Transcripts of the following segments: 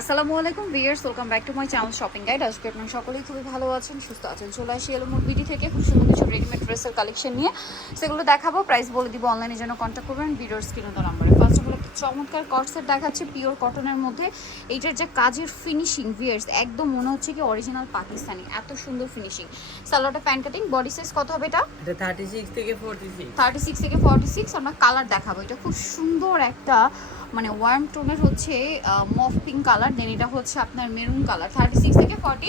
আসসালামু আলাইকুম viewers welcome back to my channel shopping guide. আজকে আপনারা সকলেই খুবই ভালো আছেন সুস্থ আছেন। চলে আসি এলোমোর বিডি থেকে খুব সুন্দর কিছু রেডিমেড ড্রেসের কালেকশন নিয়ে। সেগুলো দেখাবো প্রাইস বলে দিব অনলাইনে যেন কন্ট্যাক্ট করবেন ভিডিওর স্ক্রিনে তো নাম্বারে। ফার্স্ট অফ অল একটা চমৎকার কটসেট দেখাচ্ছে পিওর কটনের মধ্যে। এইটার যে কাজের ফিনিশিং ভিয়ার্স একদম মনে হচ্ছে কি অরিজিনাল পাকিস্তানি এত সুন্দর ফিনিশিং সালোয়ারটা প্যান্ট কাটিং বডি সাইজ কত হবে এটা? এটা থার্টি সিক্স থেকে ফোরটি সিক্স থার্টি সিক্স থেকে ফর্টি সিক্স আমরা কালার দেখাবো। এটা খুব সুন্দর একটা মানে ওয়ার্ম টোনের হচ্ছে মফ পিঙ্ক কালার দেন এটা হচ্ছে আপনার মেরুন কালার থার্টি সিক্স থেকে ফর্টি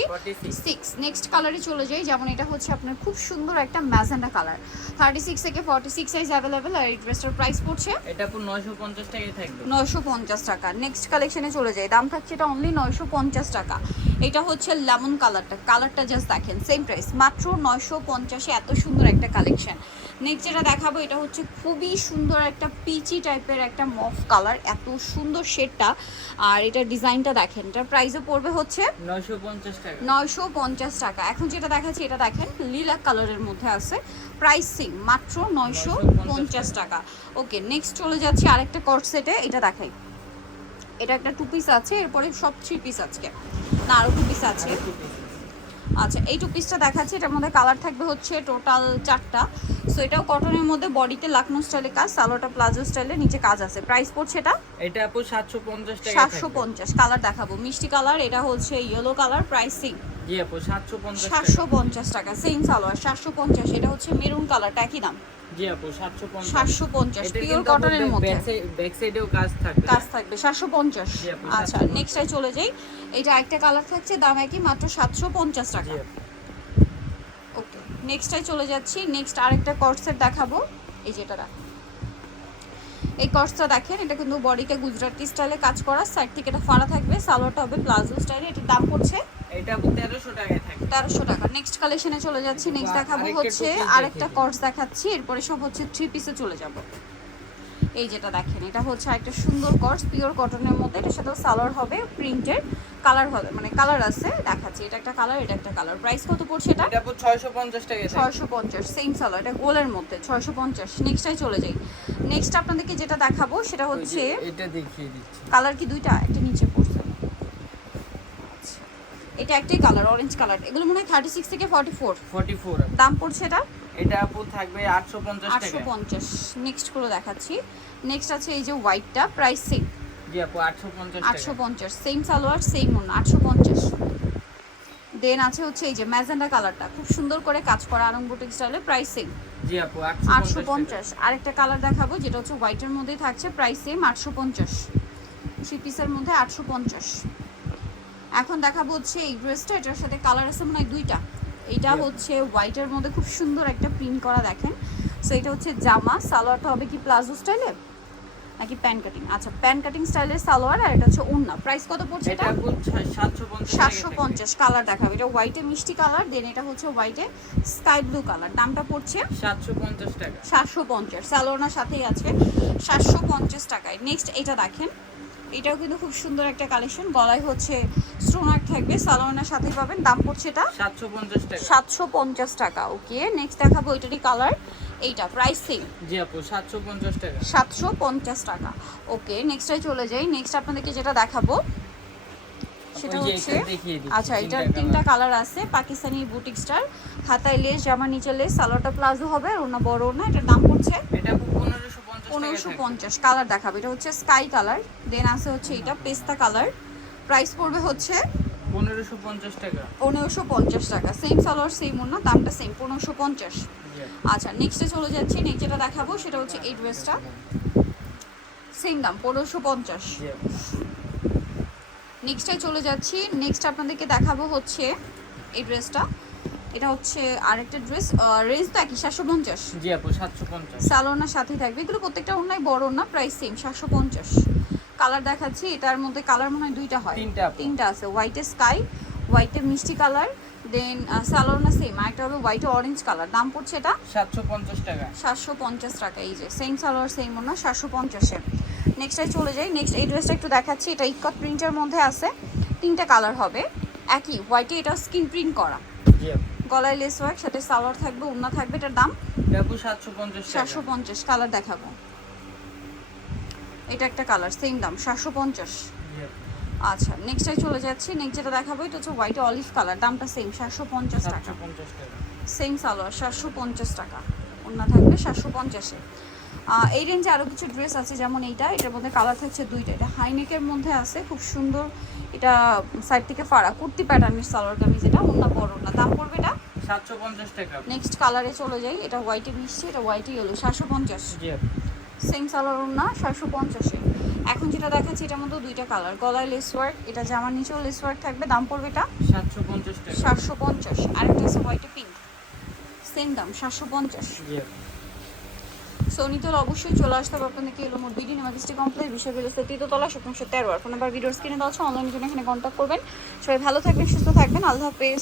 সিক্স নেক্সট কালারে চলে যাই যেমন এটা হচ্ছে আপনার খুব সুন্দর একটা ম্যাজেন্ডা কালার থার্টি সিক্স থেকে ফর্টি সিক্স সাইজ অ্যাভেলেবেল আর এই ড্রেসটার প্রাইস পড়ছে এটা পুরো নয়শো পঞ্চাশ টাকায় থাকবে। নয়শো পঞ্চাশ টাকা। নেক্সট কালেকশনে চলে যাই দাম থাকছে এটা অনলি নয়শো পঞ্চাশ টাকা। এটা হচ্ছে লেমন কালারটা কালারটা জাস্ট দেখেন সেম প্রাইস মাত্র নয়শো পঞ্চাশে এত সুন্দর একটা কালেকশন নেক্সট যেটা দেখাবো এটা হচ্ছে খুবই সুন্দর একটা পিচি টাইপের একটা মফ কালার এত সুন্দর শেডটা আর এটা ডিজাইনটা দেখেন এটার প্রাইসও পড়বে হচ্ছে নয়শো পঞ্চাশ টাকা। এখন যেটা দেখাচ্ছি এটা দেখেন লিলাক কালারের মধ্যে আছে। প্রাইস মাত্র নয়শো পঞ্চাশ টাকা। ওকে নেক্সট চলে যাচ্ছে আরেকটা কট সেটে এটা দেখাই। এটা একটা টু পিস আছে এরপরে সব থ্রি পিস আজকে। না আরও টু পিস আছে। আচ্ছা এই টু পিসটা দেখাচ্ছি এটার মধ্যে কালার থাকবে হচ্ছে টোটাল চারটা। সো এটাও কটনের মধ্যে বডিতে লাকনো স্টাইলে কাজ সালোটা প্লাজো স্টাইলে নিচে কাজ আছে। প্রাইস পড়ছে এটা? এটা আপু সাতশো পঞ্চাশ টাকা সাতশো পঞ্চাশ কালার দেখাবো। মিষ্টি কালার এটা হচ্ছে ইয়েলো কালার প্রাইসিং জি আপু সাতশো পঞ্চাশ সাতশো পঞ্চাশ টাকা সেম সালোয়ার সাতশো পঞ্চাশ এটা হচ্ছে মেরুন কালারটা একই দাম। জি আপু সাতশো পঞ্চাশ। সাতশো পঞ্চাশ এটা পিওর কটনের মধ্যে। side এও কাজ থাকবে। কাজ থাকবে সাতশো পঞ্চাশ। জি আপু, আচ্ছা 750 নেক্সটটাই চলে যাই। এটা একটা কালার থাকছে দাম একই মাত্র সাতশো পঞ্চাশ জি টাকা। আপু। ওকে নেক্সটটাই চলে যাচ্ছি নেক্সট আরেকটা কটসেট দেখাবো। এই যেটা দেখ। এই কটসটা দেখেন এটা কিন্তু বডিতে গুজরাটি স্টাইলে কাজ করা সাইড থেকে এটা ফাড়া থাকবে সালোয়ারটা হবে প্লাজো স্টাইলে এটার দাম পড়ছে এটা টাকায় টাকা। নেক্সট কালেকশনে চলে যাচ্ছি। নেক্সট দেখাবো হচ্ছে আরেকটা কর্স দেখাচ্ছি। এরপরে সব হচ্ছে থ্রি পিসে চলে যাব। এই যেটা দেখেন এটা হচ্ছে একটা সুন্দর কর্স পিওর কটনের মধ্যে। এটার সাথে সালোয়ার হবে কালার হবে মানে কালার আছে দেখাচ্ছি। এটা একটা কালার এটা একটা কালার প্রাইস কত পড়ছে এটা? সেম সালোয়ার এটা গোলের মধ্যে চলে যাই। নেক্সট আপনাদেরকে যেটা দেখাবো সেটা হচ্ছে এটা দেখিয়ে দিচ্ছি। কালার কি দুইটা? একটা নিচে। এটা একটাই কালার অরেঞ্জ কালার এগুলো মনে হয় থার্টি সিক্স থেকে ফর্টি ফোর ফর্টি ফোর দাম পড়ছে এটা? এটা আপু থাকবে আটশো পঞ্চাশ আটশো টাকা পঞ্চাশ। নেক্সট করে দেখাচ্ছি। নেক্সট আছে এই যে হোয়াইটটা প্রাইস সেম জি আপু আটশো পঞ্চাশ আটশো পঞ্চাশ সেম সালোয়ার সেম অন্য আটশো পঞ্চাশ। দেন আছে হচ্ছে এই যে ম্যাজেন্ডা কালারটা। খুব সুন্দর করে কাজ করা আরং বুটিক স্টাইলে প্রাইস সেম জি আপু আটশো আটশো পঞ্চাশ। পঞ্চাশ আরেকটা কালার দেখাবো যেটা হচ্ছে হোয়াইটের মধ্যেই থাকছে প্রাইস সেম আটশো পঞ্চাশ। থ্রি পিসের মধ্যে আটশো পঞ্চাশ। এখন দেখাবো হচ্ছে এই ড্রেসটা এটার সাথে কালার আছে মনে হয় দুইটা। এটা হচ্ছে হোয়াইটের মধ্যে খুব সুন্দর একটা প্রিন্ট করা দেখেন। সো এটা হচ্ছে জামা সালোয়ারটা হবে কি প্লাজো স্টাইলে নাকি প্যান কাটিং আচ্ছা প্যান কাটিং স্টাইলের সালোয়ার আর এটা হচ্ছে ওন্না প্রাইস কত পড়ছে এটা এটা? আপু সাতশো পঞ্চাশ সাতশো পঞ্চাশ কালার দেখাবে। এটা হোয়াইটে মিষ্টি কালার দেন এটা হচ্ছে হোয়াইটে স্কাই ব্লু কালার দামটা পড়ছে? সাতশো পঞ্চাশ টাকা। সাতশো পঞ্চাশ স্যালোনার সাথেই আছে। সাতশো পঞ্চাশ টাকায়। নেক্সট এটা দেখেন। এটাও কিন্তু খুব সুন্দর একটা কালেকশন। গলায় হচ্ছে স্টোনার থাকবে স্যালোনার সাথেই পাবেন দাম পড়ছে এটা সাতশো পঞ্চাশ টাকা। সাতশো পঞ্চাশ টাকা ওকে? নেক্সট দেখাবো এটারই কালার এইটা প্রাইস সেম জি আপু সাতশো পঞ্চাশ টাকা। সাতশো পঞ্চাশ টাকা ওকে? নেক্সটে চলে যাই নেক্সট আপনাদেরকে যেটা দেখাবো সেটা হচ্ছে এটা আচ্ছা এটার তিনটা কালার আছে পাকিস্তানি বুটিক স্টার হাতায় লেস জামা নিচে লেস সালোয়ারটা প্লাজো হবে আর ওনা বড় না এটার দাম পড়ছে এটা আপু পনেরোশো পঞ্চাশ কালার দেখাবে। এটা হচ্ছে স্কাই কালার দেন আছে হচ্ছে এটা পেস্তা কালার প্রাইস পড়বে হচ্ছে পনেরোশো পঞ্চাশ টাকা। পনেরোশো পঞ্চাশ টাকা সেম সালোয়ার সেম ওনা দামটা সেম পনেরোশো পঞ্চাশ। আচ্ছা নেক্সটে চলে যাচ্ছি নেক্সট যেটা দেখাবো সেটা হচ্ছে এই ড্রেসটা সেম দাম পনেরোশো পঞ্চাশ। নেক্সটে চলে যাচ্ছি নেক্সট আপনাদেরকে দেখাবো হচ্ছে এই ড্রেসটা এটা হচ্ছে আরেকটা ড্রেস রেঞ্জ তো একই সাতশো পঞ্চাশ। জি আপু সাতশো পঞ্চাশ। স্যালোনার সাথেই থাকবে। এগুলো প্রত্যেকটা অন্যায় বড় না প্রাইস সেম সাতশো পঞ্চাশ। কালার দেখাচ্ছি এটার মধ্যে কালার মনে হয় দুইটা হয়। তিনটা তিনটা আছে হোয়াইটে স্কাই হোয়াইটে মিষ্টি কালার দেন সালোনা সেম আরেকটা হবে হোয়াইট অরেঞ্জ কালার দাম পড়ছে এটা? সাতশো পঞ্চাশ টাকা। সাতশো পঞ্চাশ টাকা এই যে সেম সালোয়ার সেম না সাতশো পঞ্চাশে। নেক্সটে চলে যাই নেক্সট এই ড্রেসটা একটু দেখাচ্ছি এটা ইকট প্রিন্টের মধ্যে আছে। তিনটা কালার হবে একই হোয়াইটে এটা স্কিন প্রিন্ট করা। জি গলায় লেস ওয়ার্ক সাথে সালোয়ার থাকবে ওন্না থাকবে এটার দাম? পঞ্চাশ টাকা। পঞ্চাশ কালার দেখাবো। এটা একটা কালার সেম দাম সাতশো পঞ্চাশ। জি আপু আচ্ছা নেক্সটে চলে যাচ্ছি নেক্সট যেটা দেখাবো এটা হচ্ছে হোয়াইট অলিভ কালার দামটা সেম সাতশো পঞ্চাশ টাকা। সেম সালোয়ার সাতশো পঞ্চাশ টাকা। ওনা থাকবে সাতশো পঞ্চাশে। এই রেঞ্জে আরও কিছু ড্রেস আছে যেমন এইটা। এটার মধ্যে কালার থাকছে দুইটা। এটা হাইনেকের মধ্যে আছে খুব সুন্দর। এটা সাইড থেকে ফাড়া। কুর্তি প্যাটার্নের সালোয়ার কামিজ এটা ওনা বড় না দাম পড়বে এটা? সাতশো পঞ্চাশ টাকা। নেক্সট কালারে চলে যাই। এটা হোয়াইটে মিশছে এটা হোয়াইটে ইয়েলো সাতশো পঞ্চাশ। সেম সালোয়ার ওনা সাতশো পঞ্চাশে। এখন যেটা দেখাচ্ছি এটার মধ্যে দুইটা কালার গলায় লেস ওয়ার্ক এটা জামার নিচেও লেস ওয়ার্ক থাকবে। দাম পড়বে এটা? সাতশো পঞ্চাশ সাতশো পঞ্চাশ। আরেকটা আছে হোয়াইটে পিঙ্ক সেম দাম সাতশো পঞ্চাশ। সোনিতল অবশ্যই চলে আসতে হবে। আপনাদেরকে এলো মোট বিডি নেমাকিস্টি কমপ্লেক্স বিশ্ববিদ্যালয় তৃতীয়তলা শতাংশ তেরো আর ফোন নাম্বার ভিডিওর স্ক্রিনে দেওয়া আছে অনলাইনের জন্য এখানে কন্ট্যাক্ট করবেন। সবাই ভালো থাকবেন, সুস্থ থাকবেন। আল্লাহ হাফেজ।